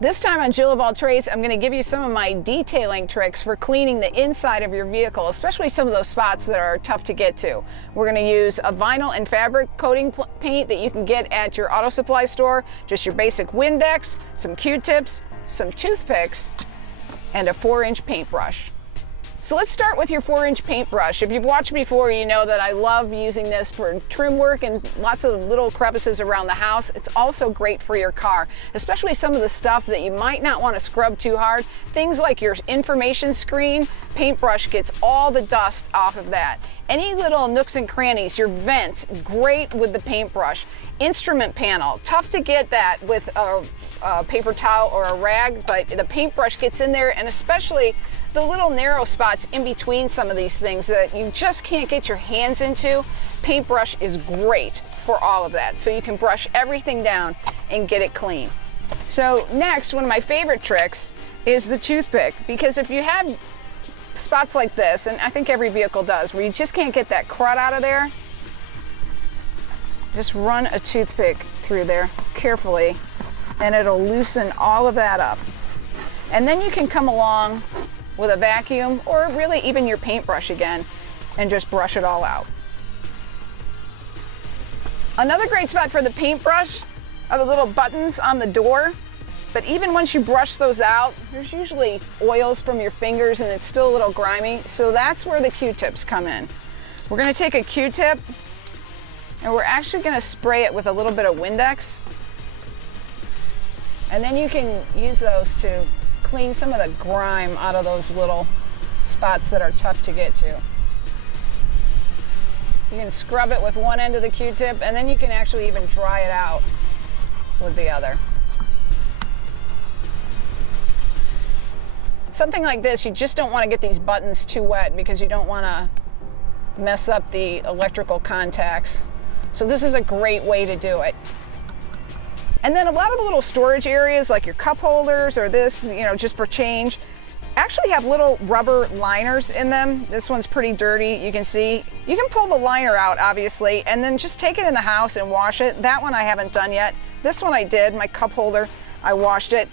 This time on Jill of All Trades, I'm going to give you some of my detailing tricks for cleaning the inside of your vehicle, especially some of those spots that are tough to get to. We're going to use a vinyl and fabric coating paint that you can get at your auto supply store, just your basic Windex, some Q-tips, some toothpicks, and a 4-inch paintbrush. So let's start with your 4-inch paintbrush. If you've watched before, you know that I love using this for trim work and lots of little crevices around the house. It's also great for your car, especially some of the stuff that you might not want to scrub too hard. Things like your information screen, paintbrush gets all the dust off of that. Any little nooks and crannies, your vents, great with the paintbrush. Instrument panel, tough to get that with a paper towel or a rag, but the paintbrush gets in there, and especially the little narrow spots in between some of these things that you just can't get your hands into. Paintbrush is great for all of that. So you can brush everything down and get it clean. So next, one of my favorite tricks is the toothpick, because if you have spots like this, and I think every vehicle does, where you just can't get that crud out of there, just run a toothpick through there carefully and it'll loosen all of that up. And then you can come along with a vacuum, or really even your paintbrush again, and just brush it all out. Another great spot for the paintbrush are the little buttons on the door, but even once you brush those out, there's usually oils from your fingers and it's still a little grimy, so that's where the Q-tips come in. We're gonna take a Q-tip and we're actually gonna spray it with a little bit of Windex, and then you can use those to clean some of the grime out of those little spots that are tough to get to. You can scrub it with one end of the Q-tip, and then you can actually even dry it out with the other. Something like this, you just don't want to get these buttons too wet because you don't want to mess up the electrical contacts. So this is a great way to do it. And then a lot of the little storage areas, like your cup holders or this, you know, just for change, actually have little rubber liners in them. This one's pretty dirty, you can see. You can pull the liner out, obviously, and then just take it in the house and wash it. That one I haven't done yet. This one I did, my cup holder, I washed it.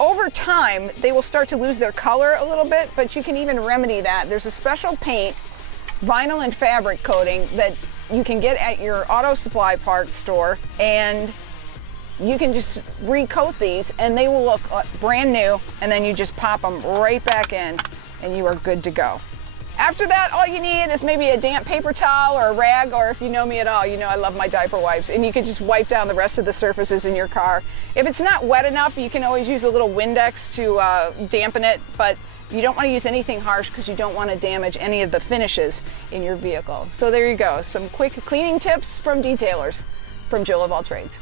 Over time, they will start to lose their color a little bit, but you can even remedy that. There's a special paint, vinyl and fabric coating, that you can get at your auto supply parts store, and you can just recoat these and they will look brand new, and then you just pop them right back in and you are good to go. After that, all you need is maybe a damp paper towel or a rag, or if you know me at all, you know I love my diaper wipes, and you can just wipe down the rest of the surfaces in your car. If it's not wet enough, you can always use a little Windex to dampen it, but you don't want to use anything harsh because you don't want to damage any of the finishes in your vehicle. So there you go, some quick cleaning tips from detailers from Jill of All Trades.